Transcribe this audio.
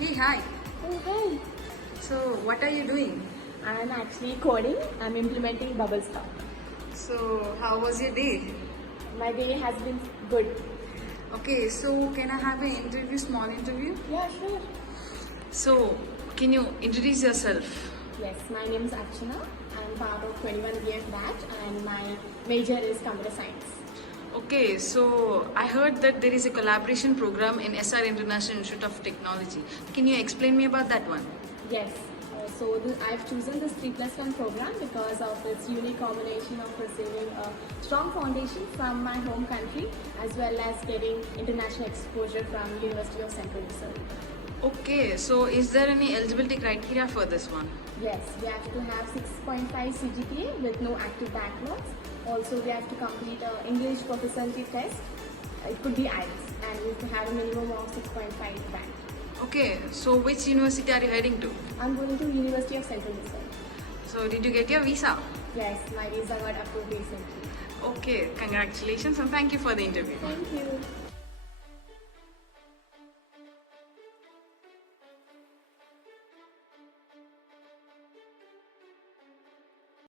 Hey, hi. Oh, hey. So, what are you doing? I'm actually coding. I'm implementing Bubble Stuff. So, how was your day? My day has been good. Okay, so can I have an interview, small interview? Yeah, sure. So, can you introduce yourself? Yes, my name is Archana. I'm part of 21 years batch and my major is computer science. Okay, so I heard that there is a collaboration program in SR International Institute of Technology. Can you explain me about that one? Yes. I've chosen this 3+1 program because of its unique combination of receiving a strong foundation from my home country as well as getting international exposure from University of Central Missouri. Okay, so is there any eligibility criteria for this one? Yes, we have to have 6.5 CGPA with no active backlogs. Also, we have to complete an English proficiency test. It could be IELTS, and we have to have a minimum of 6.5 band. Okay, so which university are you heading to? I'm going to University of Central Missouri. So, did you get your visa? Yes, my visa got approved recently. Okay, congratulations and thank you for the interview. Thank you.